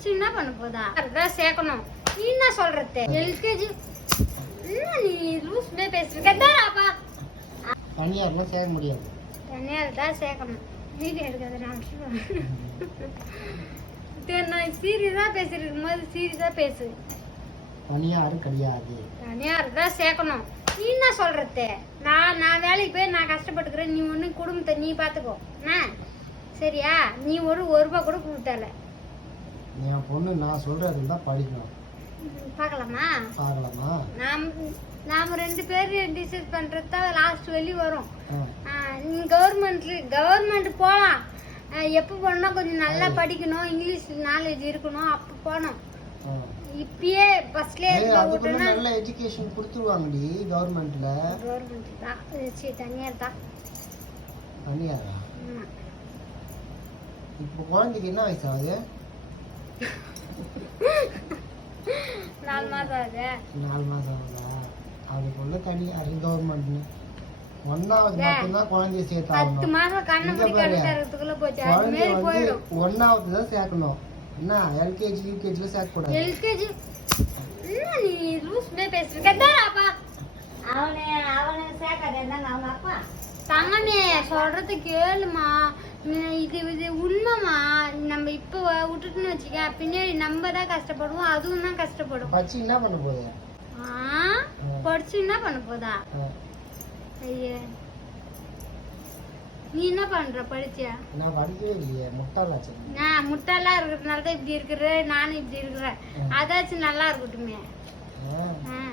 படிச்சு என்ன பண்ண போதா? அதான் சேர்க்கணும். நீ என்ன சொல்றது? எல்கேஜி நீ லூஸ்ல பேசுறீங்கப்பா. தனியார்ல சேர்க்க முடியாது. தனியார் தான் சேர்க்கணும். வீடியோ எடுக்காத நான் நான் சீரியஸா பேசிருக்கும் போது சீரியஸா பேசு. தனியார் கிடையாது. தனியார் தான் சேர்க்கணும். நீ என்ன சொல்றது? நான் வேலைக்கு போய் நான் கஷ்டப்பட்டுக்கிறேன். நீ ஒண்ணு குடும்பத்தை நீ பாத்துக்கோ. சரியா? நீ ஒரு ரூபாய் கூட கொடுத்தால. என் பொண்ணு நான் சொல்றது தான் படிக்கணும். பார்க்கலாமா? பார்க்கலாமா? நாம 2 பேரும் டிசைட் பண்றது தான் லாஸ்ட் வெளி வரும். நீ கவர்மெண்ட் போலாம். எப்போ போனா கொஞ்சம் நல்லா படிக்கணும், இங்கிலீஷ் நாலேஜ் இருக்கணும், அப்ப போனோம். இப்பயே பஸ்லயே நல்ல எஜுகேஷன் கொடுத்துருவாங்கடி கவர்மெண்ட்ல. கவர்மெண்ட் தான். சரி தனியார் தான். தனியாரா? இப்போ குழந்தைக்கு என்ன வயசு ஆகுது? 4 மாசம் ஆகுது. 4 மாசம் ஆகுதா? அதுக்குள்ள தனியார் கவர்மெண்ட்னு 1வது மட்டும்தான் குழந்தைய சேர்த்தாங்க. 10 மாசம் கண்ணு மூடி கட்டுறதுக்குள்ள போச்சு. அது மேல போய்டும். 1வது தான் சேர்க்கணும். என்ன எல்கேஜி யூகேஜில சேர்க்க கூடாது. எல்கேஜி நீ லூஸ்ல பேசுறீங்கப்பா. அவனே சேர்க்காதேன்னா அவங்க அப்பா. தங்கமே சொல்றது கேளுமா. இது உண்மைமா. நம்ம இப்ப விட்டுட்டுன்னு வச்சுக்க, பின்னாடி நம்ம தான் கஷ்டப்படுவோம், அதுவும் தான் கஷ்டப்படும். படிச்சு என்ன பண்ண போகுது? படிச்சு என்ன பண்ண போதா? ஐயா நீ என்ன பண்ற? படிச்சியா? நான் படிக்கவே இல்லையே. முட்டாளாச்சு. நான் முட்டாளா இருக்கிறதுனால தான் இப்படி இருக்கிற. நானும் இப்படி இருக்கிறேன். அதாச்சும் நல்லா இருக்கட்டுமே.